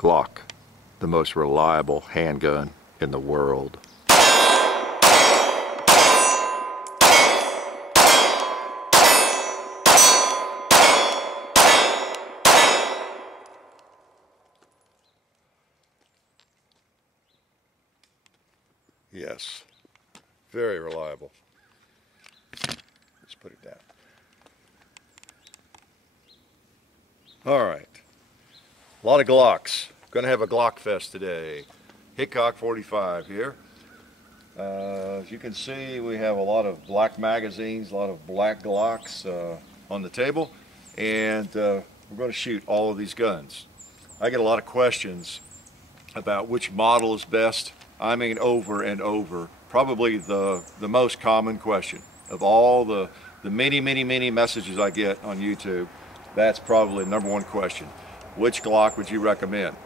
Glock, the most reliable handgun in the world. Yes, very reliable. Let's put it down. All right, a lot of Glocks. Going to have a Glock fest today. Hickok 45 here. As you can see, we have a lot of black magazines, a lot of black Glocks on the table, and we're going to shoot all of these guns. I get a lot of questions about which model is best. I mean, over and over. Probably the most common question of all the many messages I get on YouTube. That's probably the #1 question. Which Glock would you recommend?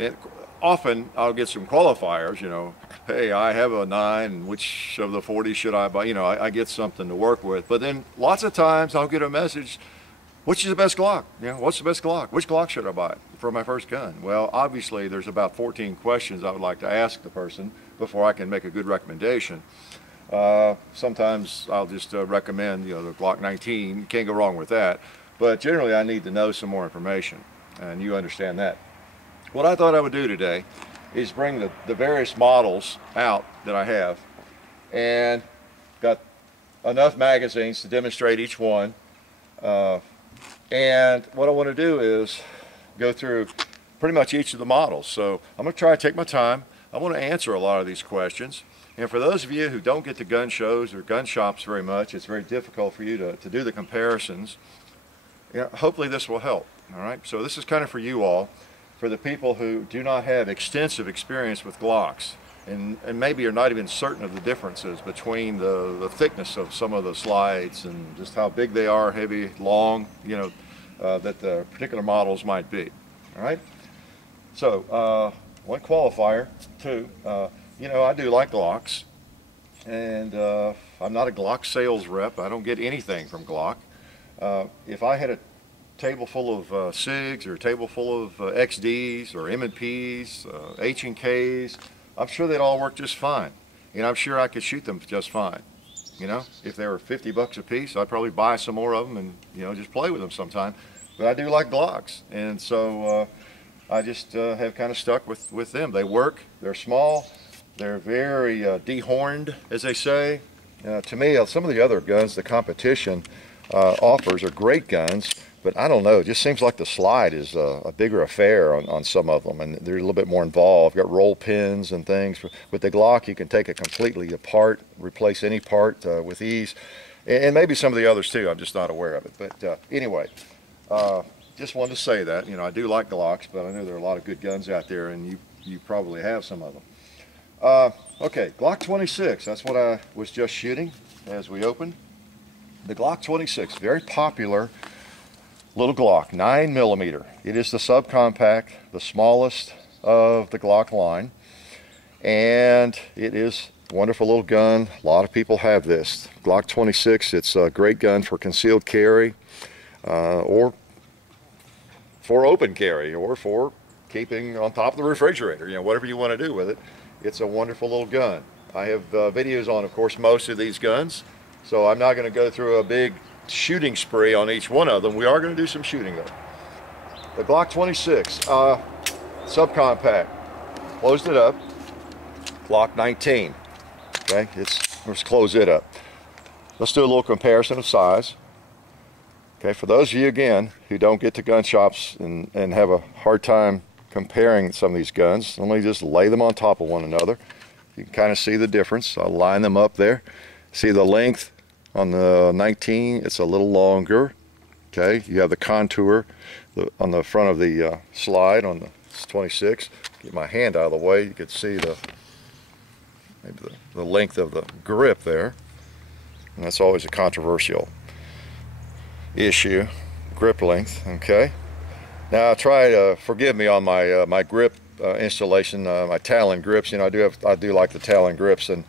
And often I'll get some qualifiers, you know, hey, I have a 9, which of the 40 should I buy? You know, I get something to work with. But then lots of times I'll get a message, which is the best Glock? You know, what's the best Glock? Which Glock should I buy for my first gun? Well, obviously there's about 14 questions I would like to ask the person before I can make a good recommendation. Sometimes I'll just recommend, you know, the Glock 19. You can't go wrong with that. But generally I need to know some more information, and you understand that. What I thought I would do today is bring the various models out that I have, and got enough magazines to demonstrate each one. And what I want to do is go through pretty much each of the models. So I'm going to try to take my time. I want to answer a lot of these questions. And for those of you who don't get to gun shows or gun shops very much, it's very difficult for you to do the comparisons. You know, hopefully this will help. All right, so this is kind of for you all, for the people who do not have extensive experience with Glocks, and maybe are not even certain of the differences between the thickness of some of the slides and just how big they are, heavy, long, you know, that the particular models might be. All right, so one qualifier, too, you know, I do like Glocks, and I'm not a Glock sales rep. I don't get anything from Glock. If I had a table full of SIGs, or a table full of XDs or M&Ps, H&Ks, I'm sure they'd all work just fine. And I'm sure I could shoot them just fine. You know, if they were 50 bucks a piece, I'd probably buy some more of them and, you know, just play with them sometime. But I do like Glocks, and so I just have kind of stuck with them. They work, they're small, they're very dehorned, as they say. To me, some of the other guns the competition offers are great guns, but I don't know, it just seems like the slide is a bigger affair on some of them, and they're a little bit more involved. Got roll pins and things. With the Glock, you can take it completely apart, replace any part with ease, and maybe some of the others too. I'm just not aware of it. But anyway, just wanted to say that, you know, I do like Glocks, but I know there are a lot of good guns out there, and you probably have some of them. Okay, Glock 26, that's what I was just shooting as we opened. The Glock 26, very popular little Glock, 9mm. It is the subcompact, the smallest of the Glock line, and it is a wonderful little gun. A lot of people have this. Glock 26, it's a great gun for concealed carry, or for open carry, or for keeping on top of the refrigerator, you know, whatever you want to do with it. It's a wonderful little gun. I have videos on, of course, most of these guns, so I'm not going to go through a big shooting spree on each one of them. We are going to do some shooting though. The Glock 26, subcompact, closed it up. Glock 19, okay, let's close it up. Let's do a little comparison of size. Okay, for those of you again who don't get to gun shops and have a hard time comparing some of these guns, let me just lay them on top of one another. You can kind of see the difference. I'll line them up there. See the length on the 19, it's a little longer. Okay, you have the contour on the front of the slide on the 26. Get my hand out of the way, you could see maybe the length of the grip there. And that's always a controversial issue, grip length. Okay, now try to forgive me on my my grip installation, my Talon grips. You know, I do like the Talon grips, and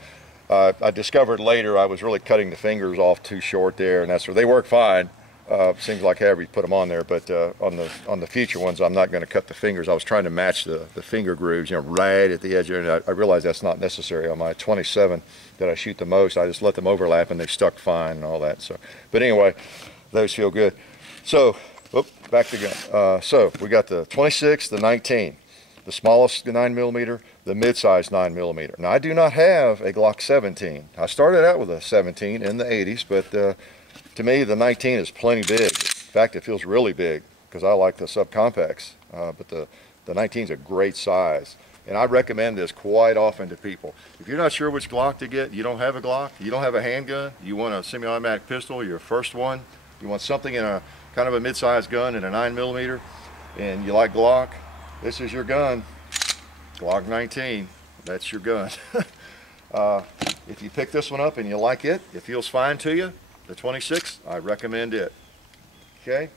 I discovered later I was really cutting the fingers off too short there, and that's where they work fine. Seems like however you put them on there, but on the future ones, I'm not going to cut the fingers. I was trying to match the finger grooves, you know, right at the edge there, and I realized that's not necessary. On my 27 that I shoot the most, I just let them overlap and they stuck fine and all that. So, but anyway, those feel good. So, back to gun. So we got the 26, the 19, the smallest 9mm, the mid-size 9mm. Now I do not have a Glock 17. I started out with a 17 in the 80s, but to me the 19 is plenty big. In fact, it feels really big because I like the subcompacts. But the 19 is a great size, and I recommend this quite often to people. If you're not sure which Glock to get, you don't have a Glock, you don't have a handgun, you want a semi-automatic pistol, your first one, you want something in a kind of a mid-sized gun in a 9mm, and you like Glock, this is your gun. Glock 19, that's your gun. If you pick this one up and you like it, it feels fine to you, the 26, I recommend it. Okay,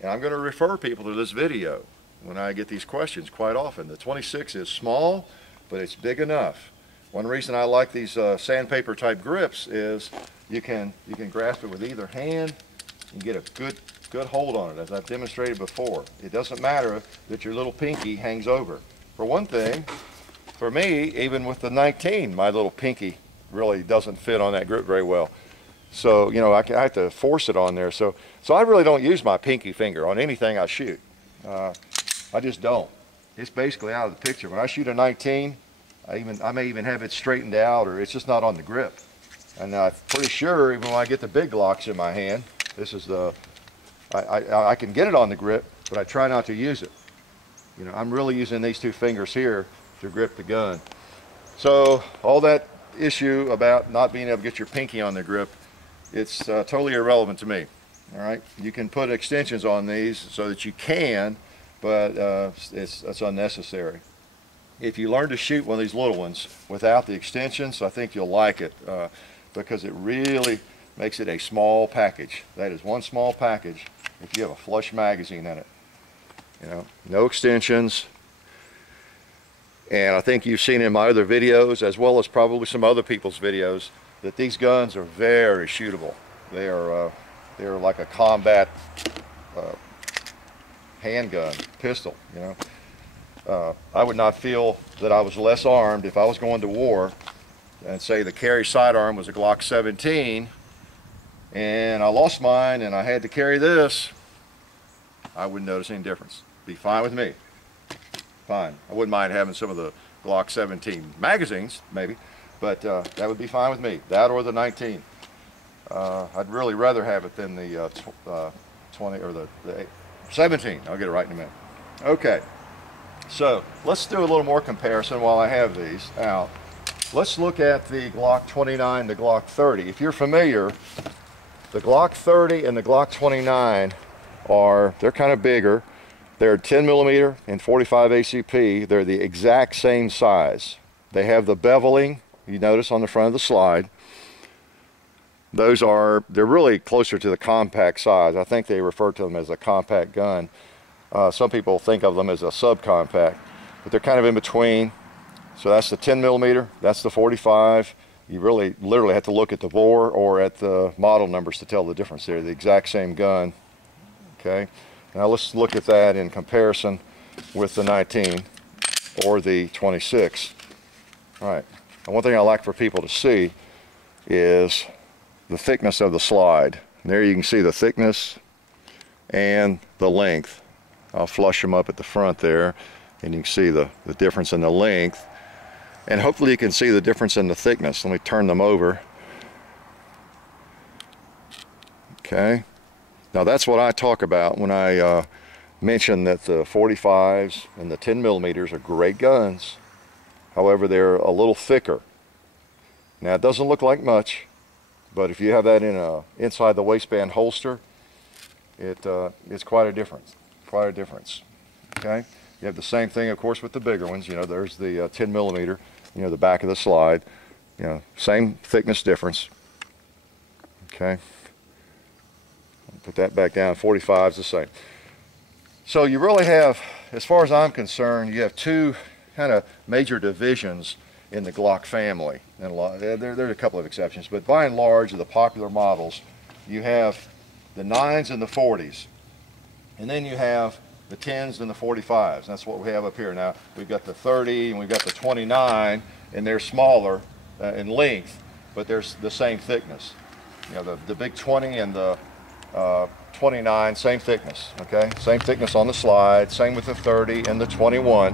and I'm going to refer people to this video when I get these questions quite often. The 26 is small, but it's big enough. One reason I like these sandpaper type grips is you can grasp it with either hand and get a good hold on it, as I've demonstrated before. It doesn't matter that your little pinky hangs over. For one thing, for me, even with the 19, my little pinky really doesn't fit on that grip very well. So, you know, I have to force it on there. So I really don't use my pinky finger on anything I shoot. I just don't. It's basically out of the picture. When I shoot a 19, I may even have it straightened out, or it's just not on the grip. And I'm pretty sure even when I get the big Glocks in my hand, this is the, I can get it on the grip, but I try not to use it. You know, I'm really using these two fingers here to grip the gun. So all that issue about not being able to get your pinky on the grip, it's totally irrelevant to me. All right, you can put extensions on these so that you can, but it's unnecessary. If you learn to shoot one of these little ones without the extensions, I think you'll like it because it really makes it a small package. That is one small package if you have a flush magazine in it. You know, no extensions. And I think you've seen in my other videos, as well as probably some other people's videos, that these guns are very shootable. They're like a combat handgun, pistol, you know. I would not feel that I was less armed if I was going to war and say the carry sidearm was a Glock 17 and I lost mine and I had to carry this. I wouldn't notice any difference. Be fine with me. Fine. I wouldn't mind having some of the Glock 17 magazines, maybe, but that would be fine with me. That or the 19. I'd really rather have it than the 20 or the 17. I'll get it right in a minute. Okay, so let's do a little more comparison while I have these out. Let's look at the Glock 29, the Glock 30. If you're familiar, the Glock 30 and the Glock 29 they're kind of bigger. They're 10mm and 45 ACP. They're the exact same size. They have the beveling, you notice on the front of the slide. They're really closer to the compact size. I think they refer to them as a compact gun. Some people think of them as a subcompact, but they're kind of in between. So that's the 10mm, that's the 45. You really literally have to look at the bore or at the model numbers to tell the difference. They're the exact same gun. Okay, now let's look at that in comparison with the 19 or the 26. All right, and one thing I like for people to see is the thickness of the slide. There you can see the thickness and the length. I'll flush them up at the front there and you can see the difference in the length, and hopefully you can see the difference in the thickness. Let me turn them over. Okay, now that's what I talk about when I mention that the 45s and the 10mm are great guns. However, they're a little thicker. Now it doesn't look like much, but if you have that in inside the waistband holster, it's quite a difference. Quite a difference. Okay. You have the same thing, of course, with the bigger ones. You know, there's the 10mm. You know, the back of the slide. You know, same thickness difference. Okay. Put that back down. 45 is the same. So you really have, as far as I'm concerned, you have two kind of major divisions in the Glock family. And there are a couple of exceptions, but by and large, of the popular models, you have the 9s and the 40s. And then you have the 10s and the 45s. That's what we have up here. Now, we've got the 30 and we've got the 29, and they're smaller in length, but they're the same thickness. You know, the big 20 and the 29, same thickness, okay? Same thickness on the slide, same with the 30 and the 21.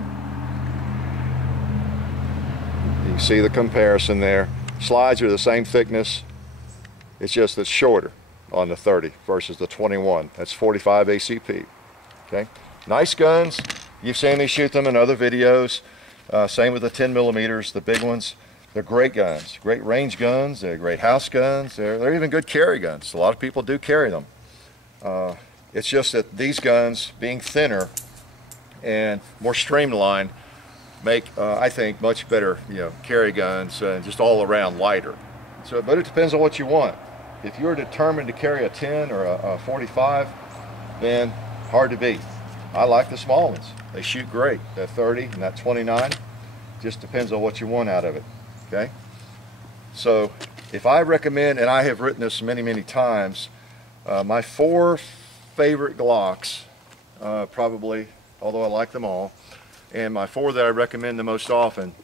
You can see the comparison there. Slides are the same thickness, it's just it's shorter on the 30 versus the 21. That's 45 ACP, okay? Nice guns. You've seen me shoot them in other videos. Same with the 10 millimeters, the big ones. They're great guns, great range guns, they're great house guns, they're even good carry guns. A lot of people do carry them. It's just that these guns, being thinner and more streamlined, make, I think, much better, you know, carry guns and just all around lighter. So, but it depends on what you want. If you're determined to carry a 10 or a 45, then hard to beat. I like the small ones. They shoot great. That 30 and that 29, just depends on what you want out of it. Okay, so if I recommend, and I have written this many times, my 4 favorite Glocks, probably, although I like them all, and my 4 that I recommend the most often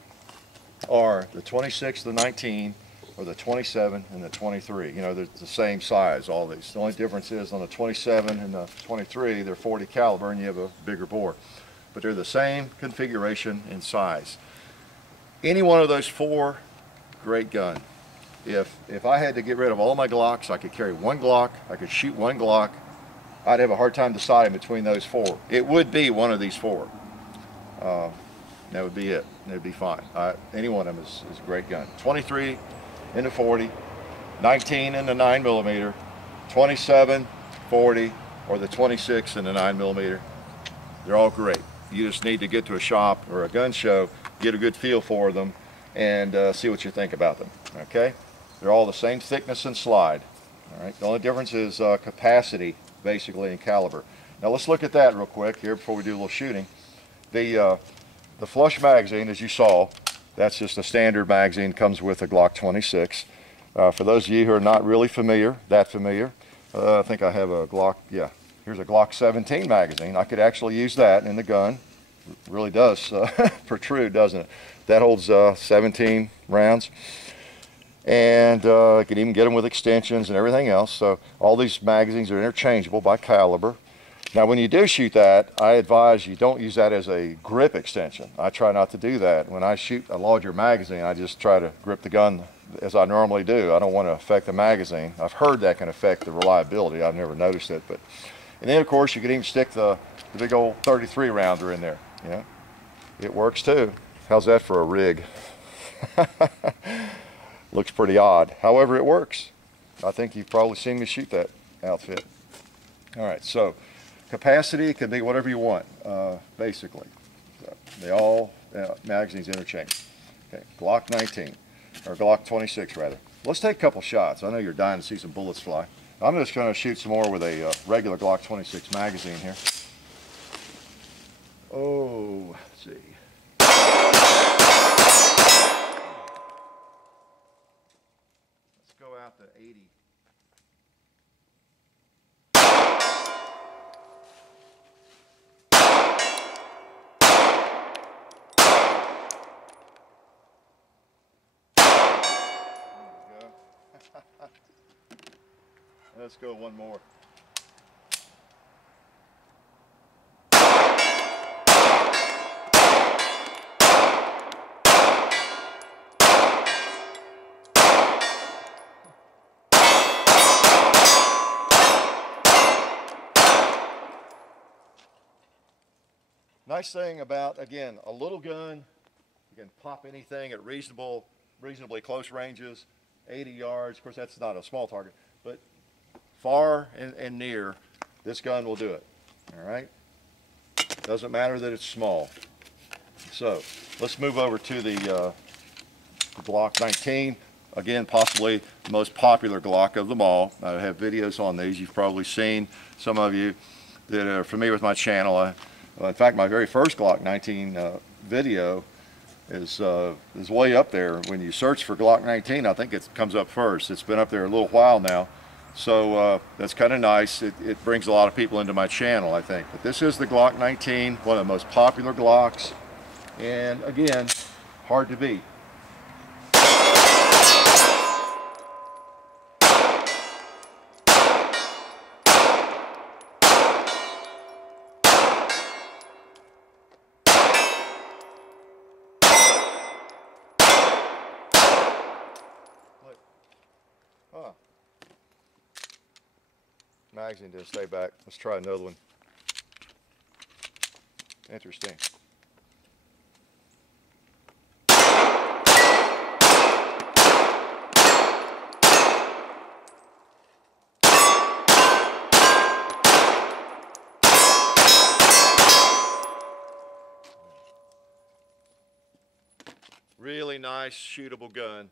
are the 26, the 19, or the 27 and the 23. You know, they're the same size, all these. The only difference is on the 27 and the 23, they're 40 caliber and you have a bigger bore. But they're the same configuration and size. Any one of those 4, great gun. If I had to get rid of all my Glocks, I could carry one Glock, I could shoot one Glock, I'd have a hard time deciding between those 4. It would be one of these 4. That would be it. It'd be fine. Any one of them is a great gun. 23 in the 40, 19 in the 9mm, 27, 40, or the 26 in the 9mm. They're all great. You just need to get to a shop or a gun show, get a good feel for them, and see what you think about them. Okay? They're all the same thickness and slide. All right. The only difference is capacity, basically, and caliber. Now let's look at that real quick here before we do a little shooting. The flush magazine, as you saw, that's just a standard magazine, comes with a Glock 26. For those of you who are not really familiar, I think I have a Glock, yeah, here's a Glock 17 magazine. I could actually use that in the gun. It really does protrude, doesn't it? That holds 17 rounds. And I can even get them with extensions and everything else. So all these magazines are interchangeable by caliber. Now when you do shoot that, I advise you don't use that as a grip extension. I try not to do that. When I shoot a larger magazine, I just try to grip the gun as I normally do. I don't want to affect the magazine. I've heard that can affect the reliability. I've never noticed it. And then of course you can even stick the big old 33 rounder in there. You know, it works too. How's that for a rig? Looks pretty odd. However, it works. I think you've probably seen me shoot that outfit. All right, so capacity can be whatever you want, basically. So they all, magazines interchange. Okay, Glock 19, or Glock 26 rather. Let's take a couple shots. I know you're dying to see some bullets fly. I'm just going to shoot some more with a regular Glock 26 magazine here. Oh, let's see. Let's go out to 80. Let's go one more. Nice thing about, again, a little gun, you can pop anything at reasonably close ranges, 80 yards. Of course, that's not a small target, but far and near, this gun will do it. All right? Doesn't matter that it's small. So let's move over to the Glock 19. Again, possibly the most popular Glock of them all. I have videos on these. You've probably seen, some of you that are familiar with my channel. In fact, my very first Glock 19 video is way up there. When you search for Glock 19, I think it comes up first. It's been up there a little while now. So that's kind of nice. It brings a lot of people into my channel, I think. But this is the Glock 19, one of the most popular Glocks. And again, hard to beat. Huh. Magazine didn't stay back. Let's try another one. Interesting. Really nice shootable gun.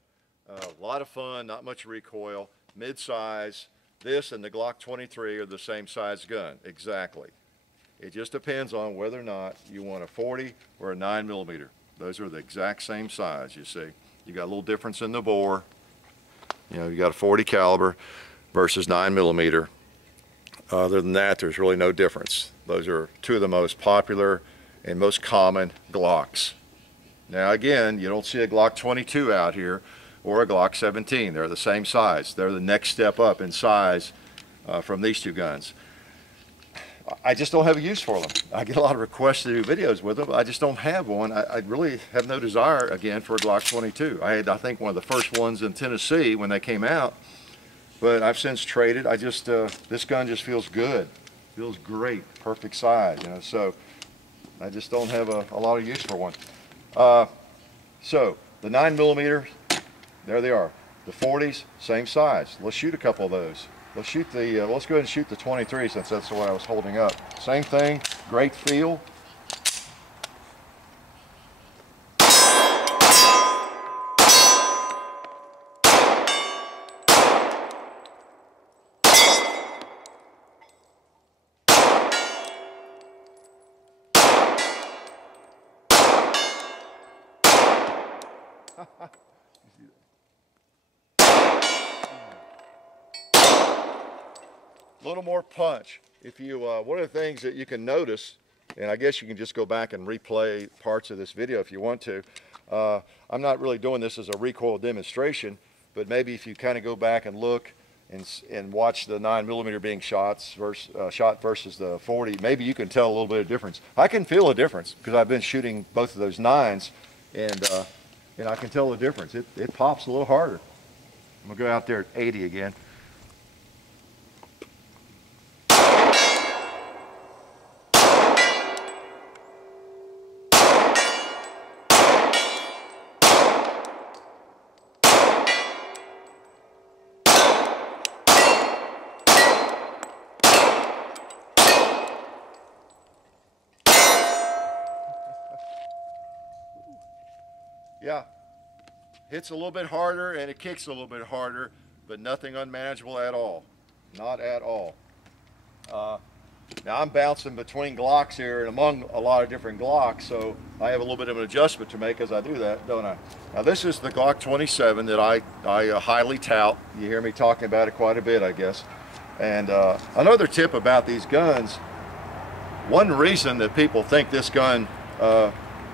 A lot of fun, not much recoil, mid-size. This and the Glock 23 are the same size gun, exactly. It just depends on whether or not you want a 40 or a 9mm. Those are the exact same size, you see. You got a little difference in the bore. You know, you got a 40 caliber versus 9mm. Other than that, there's really no difference. Those are two of the most popular and most common Glocks. Now again, you don't see a Glock 22 out here or a Glock 17. They're the same size. They're the next step up in size from these two guns. I just don't have a use for them. I get a lot of requests to do videos with them, but I just don't have one. I really have no desire, again, for a Glock 22. I had, I think, one of the first ones in Tennessee when they came out, but I've since traded. I just, this gun just feels good. Feels great, perfect size, you know, so I just don't have a lot of use for one. So, the 9mm, there they are. The 40s, same size. Let's shoot a couple of those. Let's shoot the, let's go ahead and shoot the 23 since that's the one I was holding up. Same thing, great feel. A little more punch. If you, one of the things that you can notice, and I guess you can just go back and replay parts of this video if you want to. I'm not really doing this as a recoil demonstration, but maybe if you kind of go back and look and watch the 9mm being shot versus the 40, maybe you can tell a little bit of difference. I can feel a difference because I've been shooting both of those 9s, and I can tell the difference. It pops a little harder. I'm gonna go out there at 80 again. Yeah, hits a little bit harder and it kicks a little bit harder, but nothing unmanageable at all. Not at all. Now I'm bouncing between Glocks here and among a lot of different Glocks, so I have a little bit of an adjustment to make as I do that, don't I? Now this is the Glock 27 that I highly tout. You hear me talking about it quite a bit, I guess. And another tip about these guns, one reason that people think this gun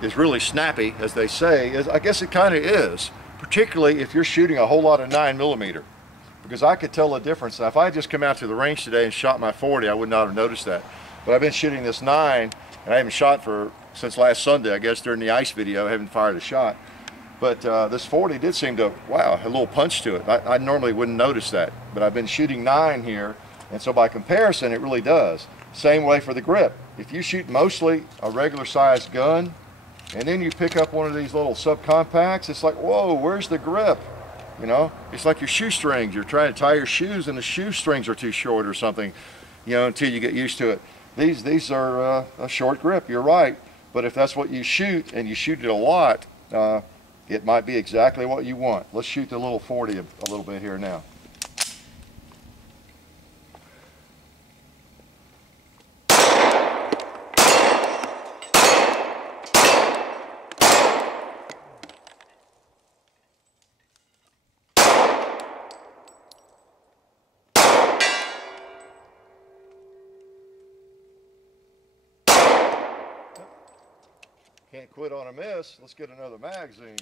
is really snappy, as they say, is I guess it kind of is, particularly if you're shooting a whole lot of 9mm, because I could tell the difference. Now, if I had just come out to the range today and shot my 40, I would not have noticed that. But I've been shooting this 9, and I haven't shot since last Sunday, I guess, during the ice video. I haven't fired a shot. But this 40 did seem to, wow, a little punch to it. I normally wouldn't notice that, but I've been shooting 9 here, and so by comparison, it really does. Same way for the grip. If you shoot mostly a regular sized gun, and then you pick up one of these little subcompacts, it's like, whoa, where's the grip? You know, it's like your shoestrings. You're trying to tie your shoes and the shoestrings are too short or something, you know, until you get used to it. These are a short grip, you're right. But if that's what you shoot and you shoot it a lot, it might be exactly what you want. Let's shoot the little 40 a little bit here now. ain't quit on a miss. Let's get another magazine.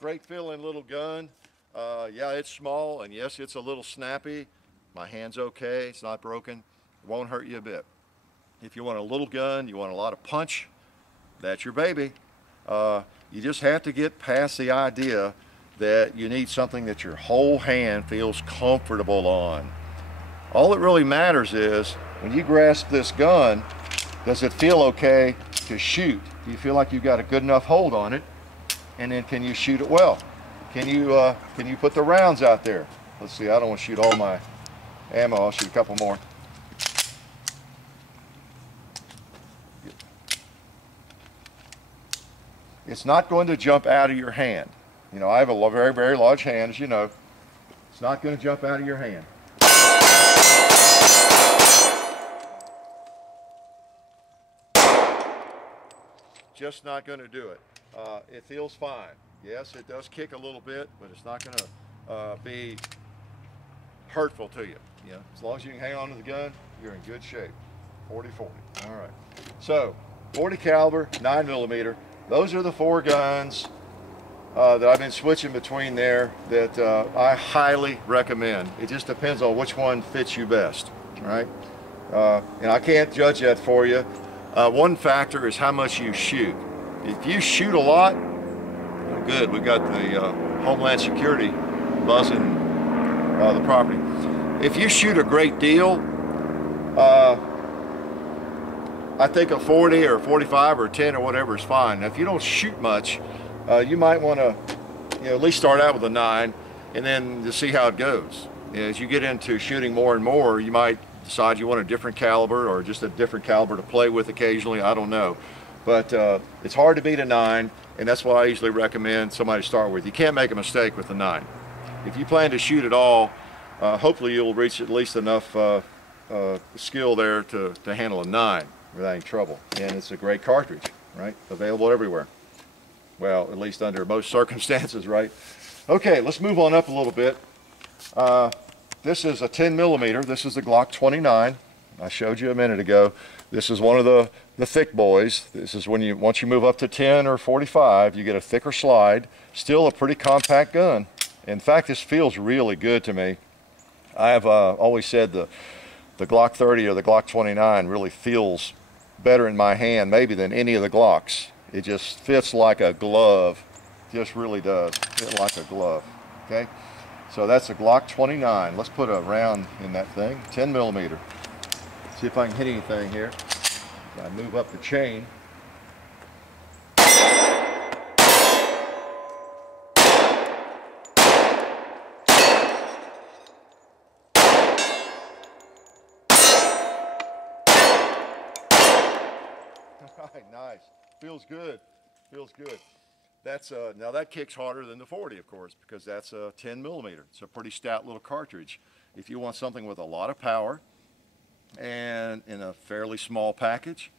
Great feeling little gun. Yeah, it's small, and yes, it's a little snappy. My hand's okay, it's not broken. It won't hurt you a bit. If you want a little gun, you want a lot of punch, that's your baby. You just have to get past the idea that you need something that your whole hand feels comfortable on. All that really matters is, when you grasp this gun, does it feel okay to shoot? Do you feel like you've got a good enough hold on it? And then can you shoot it well? Can you put the rounds out there? Let's see, I don't want to shoot all my ammo. I'll shoot a couple more. It's not going to jump out of your hand. You know, I have a very, very large hand, as you know. It's not going to jump out of your hand. Just not going to do it. It feels fine. Yes, it does kick a little bit, but it's not going to be hurtful to you. You know, as long as you can hang on to the gun, you're in good shape. 40-40. All right. So, 40 caliber, 9mm. Those are the 4 guns that I've been switching between there that I highly recommend. It just depends on which one fits you best. All right. And I can't judge that for you. One factor is how much you shoot. If you shoot a lot, good. We've got the Homeland Security buzzing the property. If you shoot a great deal, I think a 40 or 45 or 10 or whatever is fine. Now, if you don't shoot much, you might want to, at least start out with a 9, and then to see how it goes. As you get into shooting more and more, you might decide you want a different caliber or just a different caliber to play with occasionally. I don't know. But it's hard to beat a 9, and that's why I usually recommend somebody to start with. You can't make a mistake with a 9. If you plan to shoot at all, hopefully you'll reach at least enough skill there to handle a 9 without any trouble. And it's a great cartridge, right? Available everywhere. Well, at least under most circumstances, right? Okay, let's move on up a little bit. This is a 10mm. This is the Glock 29. I showed you a minute ago. This is one of the thick boys. This is when once you move up to 10 or 45, you get a thicker slide. Still a pretty compact gun. In fact, this feels really good to me. I have always said the Glock 30 or the Glock 29 really feels better in my hand maybe than any of the Glocks. It just fits like a glove. Just really does fit like a glove. Okay, so that's a Glock 29. Let's put a round in that thing. 10mm. See if I can hit anything here. I move up the chain. Nice. Feels good. Feels good. That's now that kicks harder than the 40, of course, because that's a 10mm. It's a pretty stout little cartridge. If you want something with a lot of power and in a fairly small package,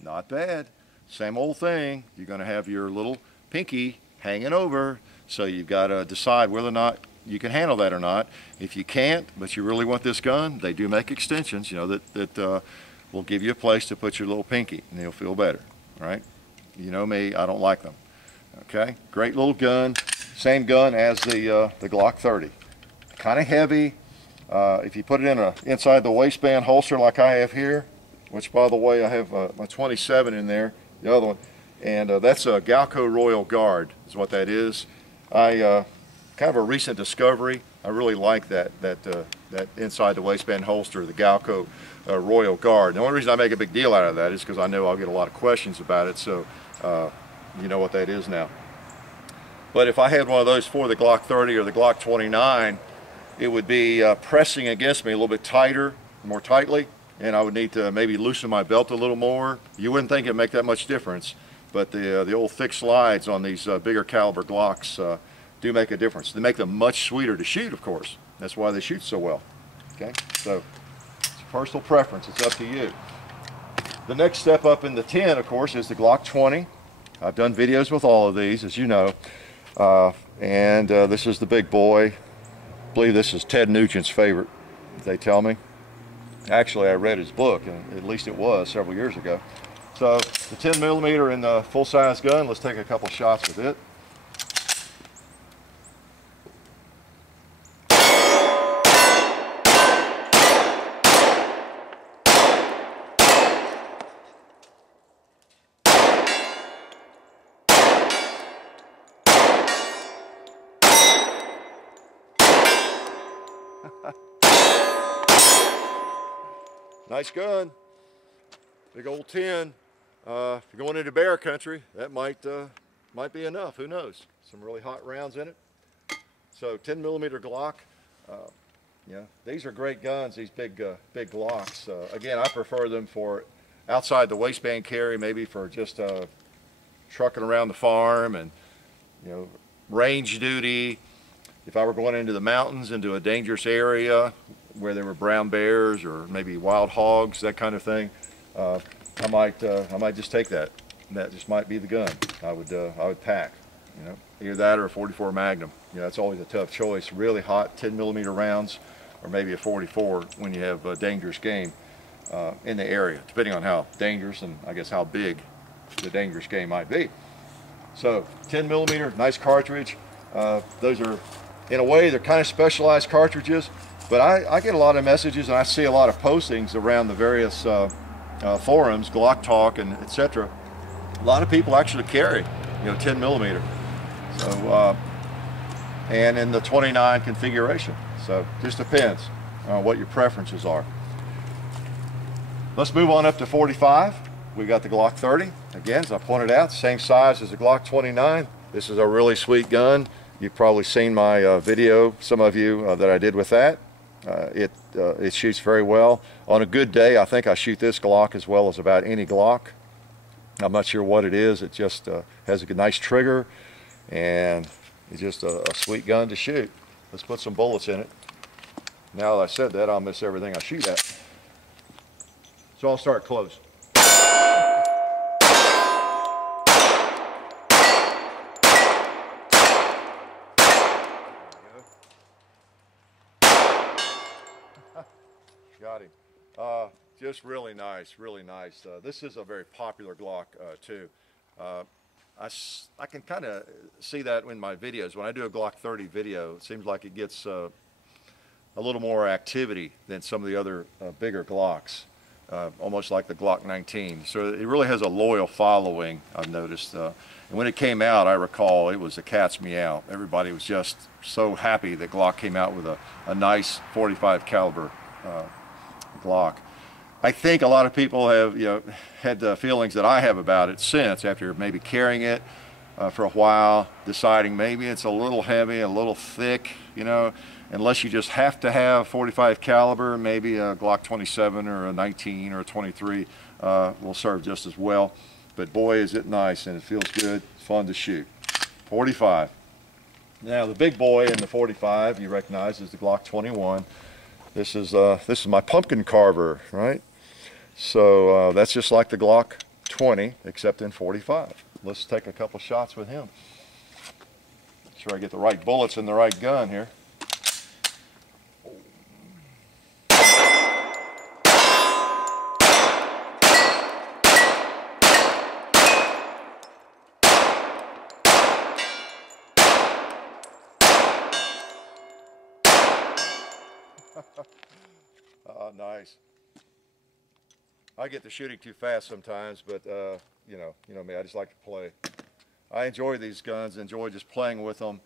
not bad. Same old thing. You're going to have your little pinky hanging over, so you've got to decide whether or not you can handle that or not. If you can't, but you really want this gun, they do make extensions, you know, that will give you a place to put your little pinky, and you'll feel better. Right? You know me, I don't like them. Okay, great little gun. Same gun as the Glock 30. Kind of heavy. If you put it in inside the waistband holster like I have here, which by the way I have my 27 in there, the other one, and that's a Galco Royal Guard is what that is. Kind of a recent discovery. I really like that inside the waistband holster, the Galco Royal Guard. The only reason I make a big deal out of that is because I know I'll get a lot of questions about it, so you know what that is now. But if I had one of those for the Glock 30 or the Glock 29, it would be pressing against me a little bit tighter, more tightly, and I would need to maybe loosen my belt a little more. You wouldn't think it'd make that much difference, but the old thick slides on these bigger caliber Glocks do make a difference. They make them much sweeter to shoot, of course. That's why they shoot so well. Okay, so it's personal preference. It's up to you. The next step up in the 10, of course, is the Glock 20. I've done videos with all of these, as you know. This is the big boy. I believe this is Ted Nugent's favorite, they tell me. Actually, I read his book, and at least it was several years ago. So the 10 millimeter in the full-size gun, let's take a couple shots with it. Nice gun, big old 10. If you're going into bear country, that might be enough. Who knows? Some really hot rounds in it. So 10 millimeter Glock. Yeah, these are great guns. These big Glocks. Again, I prefer them for outside the waistband carry, maybe for just trucking around the farm and range duty. If I were going into the mountains, into a dangerous area where there were brown bears or maybe wild hogs, that kind of thing, I might just take that. That just might be the gun I would pack. Either that or a 44 Magnum. That's always a tough choice. Really hot 10 millimeter rounds, or maybe a 44 when you have dangerous game in the area, depending on how dangerous and I guess how big the dangerous game might be. So 10 millimeter, nice cartridge. Those are, in a way, they're kind of specialized cartridges, but I get a lot of messages and I see a lot of postings around the various forums, Glock Talk and etc. A lot of people actually carry 10 millimeter. So and in the 29 configuration. So just depends on what your preferences are. Let's move on up to 45. We got the Glock 30. Again, as I pointed out, same size as the Glock 29. This is a really sweet gun. You've probably seen my video, some of you, that I did with that. It shoots very well. On a good day, I think I shoot this Glock as well as about any Glock. I'm not sure what it is. It just has a nice trigger, and it's just a sweet gun to shoot. Let's put some bullets in it. Now that I said that, I'll miss everything I shoot at. So I'll start close. Got him. Just really nice, really nice. This is a very popular Glock too. I can kind of see that in my videos. When I do a Glock 30 video, it seems like it gets a little more activity than some of the other bigger Glocks, almost like the Glock 19. So it really has a loyal following, I've noticed. And when it came out, I recall it was a cat's meow. Everybody was just so happy that Glock came out with a nice 45 caliber Glock. I think a lot of people have had the feelings that I have about it since, after maybe carrying it for a while, deciding maybe it's a little heavy, a little thick, unless you just have to have 45 caliber, maybe a Glock 27 or a 19 or a 23 will serve just as well. But boy, is it nice, and it feels good, fun to shoot. 45. Now the big boy in the 45 you recognize is the Glock 21. This is my pumpkin carver, right? So that's just like the Glock 20, except in 45. Let's take a couple shots with him. Make sure I get the right bullets in the right gun here. Nice. I get to shooting too fast sometimes, but you know me, I just like to play. I enjoy these guns, enjoy just playing with them.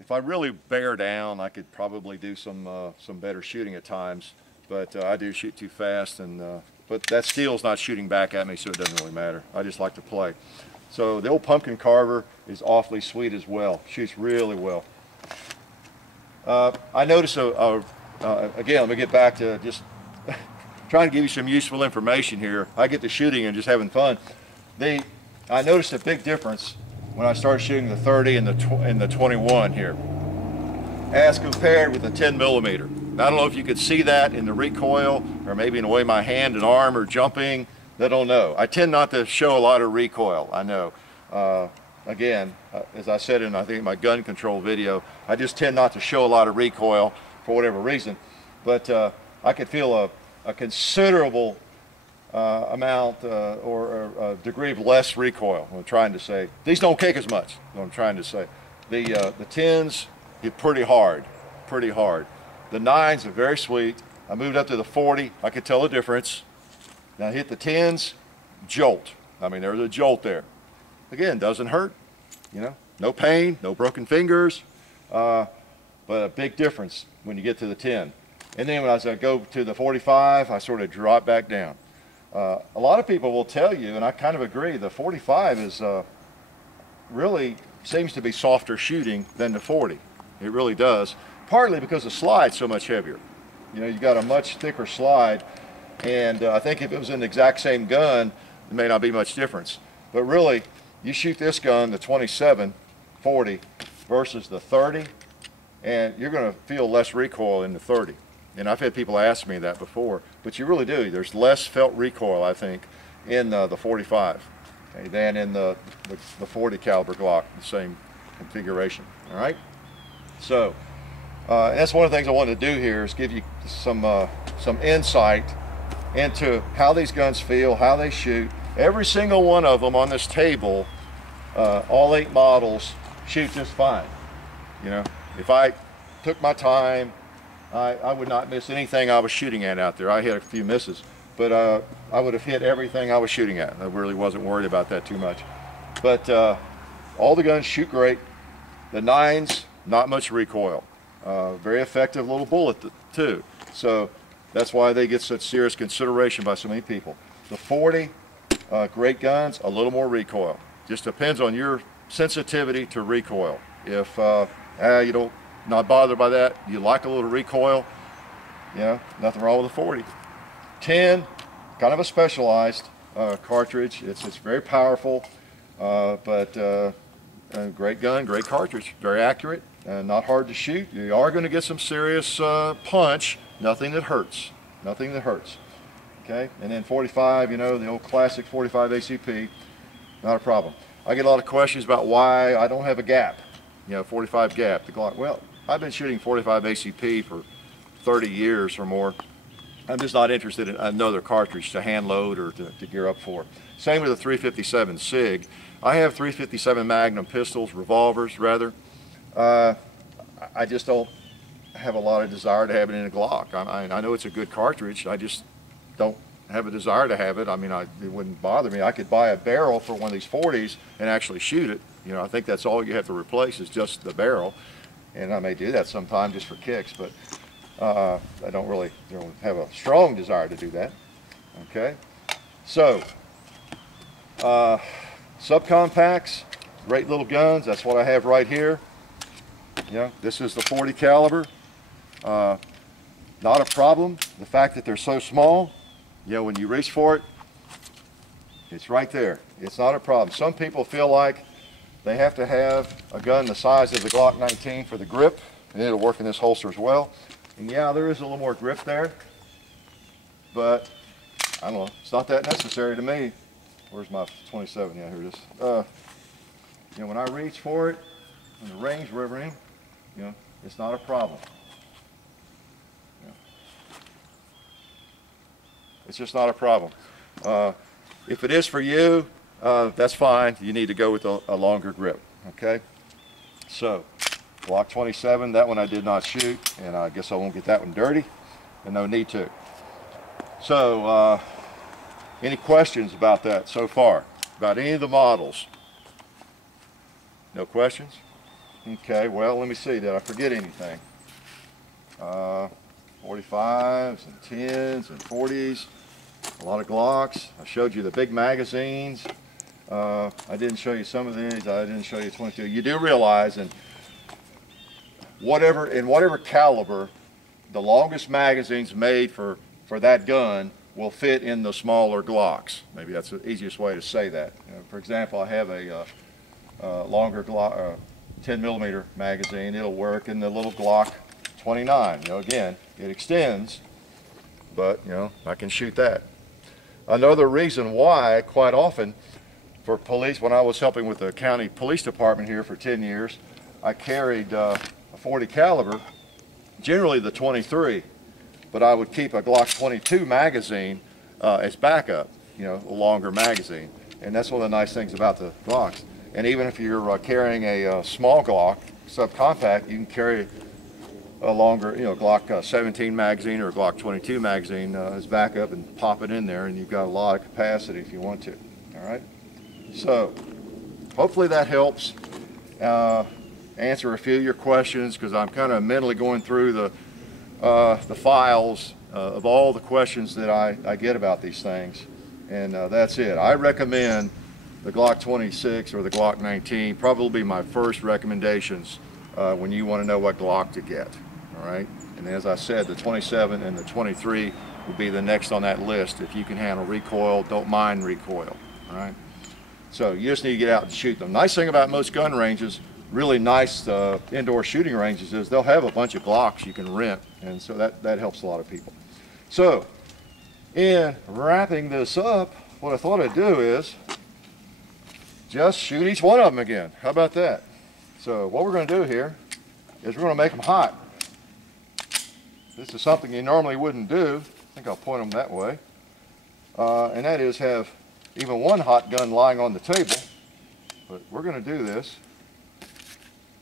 If I really bear down, I could probably do some better shooting at times, but I do shoot too fast, and but that steel's not shooting back at me, so it doesn't really matter. I just like to play. So the old pumpkin carver is awfully sweet as well. Shoots really well. I noticed again, let me get back to just trying to give you some useful information here. I get to shooting and just having fun. I noticed a big difference when I started shooting the 30 and the 21 here, as compared with the 10 millimeter. I don't know if you could see that in the recoil, or maybe in the way my hand and arm are jumping. that don't know. I tend not to show a lot of recoil, I know. Again, as I said in, I think, my gun control video, I just tend not to show a lot of recoil for whatever reason. But I could feel a considerable amount or a degree of less recoil. I'm trying to say. These don't kick as much, what I'm trying to say. The 10s hit pretty hard, pretty hard. The 9s are very sweet. I moved up to the 40, I could tell the difference. Now I hit the 10s, jolt. I mean, there's a jolt there. Again, doesn't hurt, you know, no pain, no broken fingers, but a big difference when you get to the 10. And then as I go to the 45, I sort of drop back down. A lot of people will tell you, and I kind of agree, the 45 is really seems to be softer shooting than the 40. It really does, partly because the slide's so much heavier. You know, you got a much thicker slide, and I think if it was in the exact same gun, there may not be much difference. But really, you shoot this gun, the 27, 40, versus the 30, and you're going to feel less recoil in the 30. And I've had people ask me that before, but you really do. There's less felt recoil, I think, in the 45 than in the 40 caliber Glock, the same configuration. All right. So that's one of the things I wanted to do here is give you some insight into how these guns feel, how they shoot. Every single one of them on this table, all 8 models, shoot just fine. You know, if I took my time, I would not miss anything I was shooting at out there. I hit a few misses, but I would have hit everything I was shooting at. I really wasn't worried about that too much. But all the guns shoot great. The 9s, not much recoil. Very effective little bullet too. So that's why they get such serious consideration by so many people. The 40, great guns, a little more recoil. Just depends on your sensitivity to recoil. If you don't, not bothered by that, you like a little recoil, you know, nothing wrong with the 40. 10, kind of a specialized cartridge. It's very powerful, but great gun, great cartridge, very accurate, not hard to shoot. You are going to get some serious punch, nothing that hurts, nothing that hurts. Okay, and then 45, you know, the old classic 45 ACP, not a problem. I get a lot of questions about why I don't have a gap, you know, 45 gap, the Glock. Well, I've been shooting 45 ACP for 30 years or more. I'm just not interested in another cartridge to hand load or to gear up for. Same with the 357 SIG. I have 357 Magnum pistols, revolvers rather. I just don't have a lot of desire to have it in a Glock. I know it's a good cartridge. I just don't have a desire to have it. I mean, it wouldn't bother me. I could buy a barrel for one of these 40s and actually shoot it. You know, I think that's all you have to replace is just the barrel. And I may do that sometime just for kicks, but I don't really have a strong desire to do that. Okay, so subcompacts, great little guns. That's what I have right here. Yeah, this is the 40 caliber. Not a problem. The fact that they're so small, you know, when you reach for it, it's right there. It's not a problem. Some people feel like they have to have a gun the size of the Glock 19 for the grip, and it'll work in this holster as well. And yeah, there is a little more grip there, but I don't know, it's not that necessary to me. Where's my 27? Yeah, here it is. You know, when I reach for it, when the range riveting, you know, it's not a problem. You know, it's just not a problem. If it is for you, that's fine. You need to go with a longer grip, okay? So, Glock 27, that one I did not shoot, and I guess I won't get that one dirty, and no need to. So, any questions about that so far? About any of the models? No questions? Okay, well, let me see. Did I forget anything? 45s and 10s and 40s, a lot of Glocks. I showed you the big magazines. I didn't show you some of these. I didn't show you 22. You do realize, in whatever caliber, the longest magazines made for that gun will fit in the smaller Glocks. Maybe that's the easiest way to say that. You know, for example, I have a longer Glock, 10 millimeter magazine. It'll work in the little Glock 29. You know, again, it extends, but you know, I can shoot that. Another reason why, quite often, for police, when I was helping with the county police department here for 10 years, I carried a 40 caliber, generally the 23, but I would keep a Glock 22 magazine as backup, you know, a longer magazine. And that's one of the nice things about the Glocks. And even if you're carrying a small Glock, subcompact, you can carry a longer, you know, Glock 17 magazine or a Glock 22 magazine as backup and pop it in there, and you've got a lot of capacity if you want to. All right. So hopefully that helps answer a few of your questions, because I'm kind of mentally going through the files of all the questions that I get about these things, and that's it. I recommend the Glock 26 or the Glock 19, probably my first recommendations when you want to know what Glock to get. All right, and as I said, the 27 and the 23 will be the next on that list. If you can handle recoil, don't mind recoil. All right, so you just need to get out and shoot them. Nice thing about most gun ranges, really nice indoor shooting ranges, is they'll have a bunch of Glocks you can rent, and so that helps a lot of people. So in wrapping this up, what I thought I'd do is just shoot each one of them again. How about that? So what we're going to do here is we're going to make them hot. This is something you normally wouldn't do. I think I'll point them that way. And that is have even one hot gun lying on the table. But we're going to do this.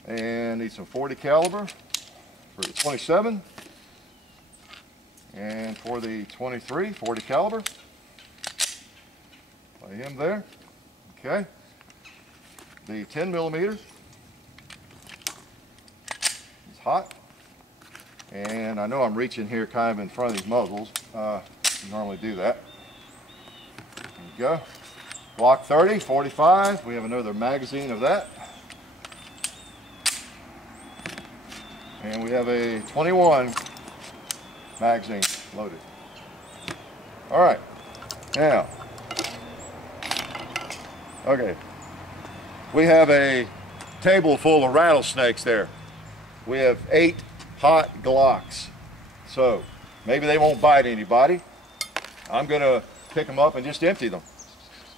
And need some 40 caliber for the 27. And for the 23, 40 caliber. Lay him there. Okay. The 10 millimeter. It's hot. And I know I'm reaching here kind of in front of these muzzles. I normally do that. There you go. Glock 30, 45. We have another magazine of that. And we have a 21 magazine loaded. All right. Now, okay. We have a table full of rattlesnakes there. We have 8 hot Glocks. So maybe they won't bite anybody. I'm going to pick them up and just empty them.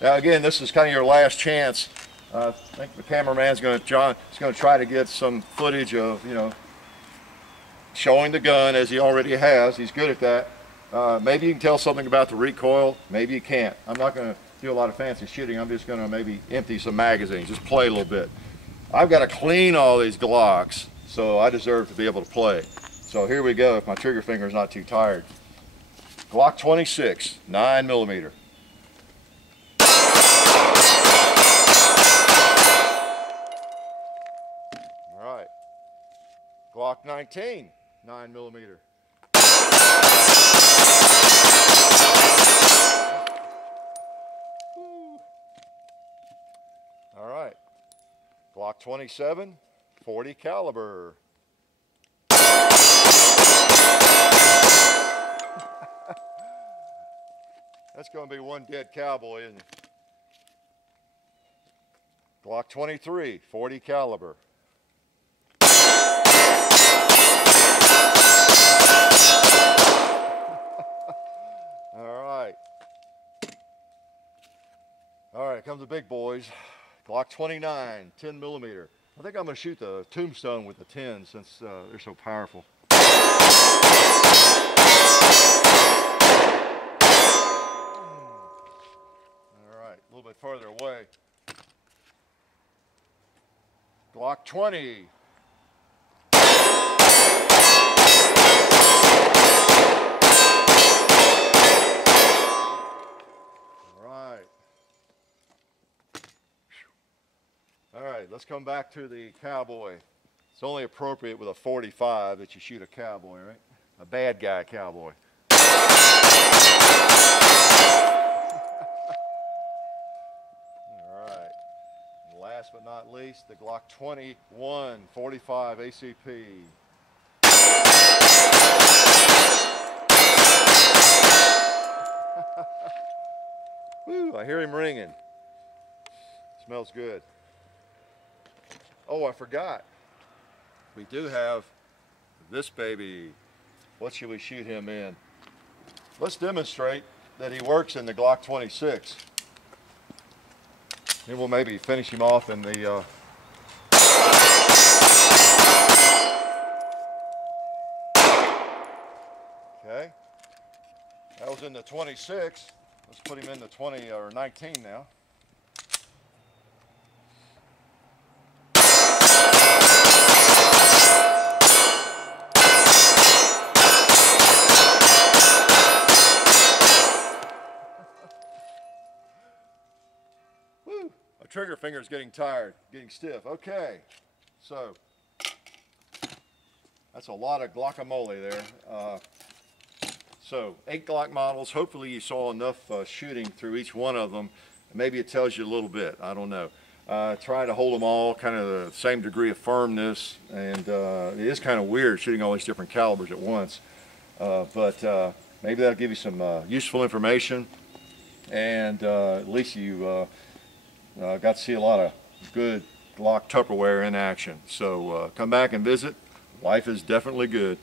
Now again, this is kind of your last chance. I think the cameraman's going to, John, is going to try to get some footage of, you know, showing the gun as he already has. He's good at that. Maybe you can tell something about the recoil. Maybe you can't. I'm not going to do a lot of fancy shooting. I'm just going to maybe empty some magazines, just play a little bit. I've got to clean all these Glocks, so I deserve to be able to play. So here we go, if my trigger finger is not too tired. Glock 26, 9 millimeter. All right. Glock 19, 9 millimeter. All right. Glock 27, 40 caliber. That's going to be one dead cowboy, isn't it? Glock 23, 40 caliber. All right. All right, comes the big boys. Glock 29, 10 millimeter. I think I'm going to shoot the tombstone with the 10 since they're so powerful. All right, a little bit further away. Glock 20. All right, let's come back to the cowboy. It's only appropriate with a 45 that you shoot a cowboy, right? A bad guy cowboy. All right, and last but not least, the Glock 21 45 ACP. Woo, I hear him ringing. Smells good. Oh, I forgot. We do have this baby. What should we shoot him in? Let's demonstrate that he works in the Glock 26. And we'll maybe finish him off in the okay. That was in the 26. Let's put him in the 20 or 19 now. Woo! My trigger finger is getting tired, getting stiff. Okay, so that's a lot of guacamole there. So 8 Glock models. Hopefully you saw enough shooting through each one of them. Maybe it tells you a little bit. I don't know. Try to hold them all kind of the same degree of firmness, and it is kind of weird shooting all these different calibers at once. But maybe that'll give you some useful information, and at least you got to see a lot of good Glock Tupperware in action. So come back and visit. Life is definitely good.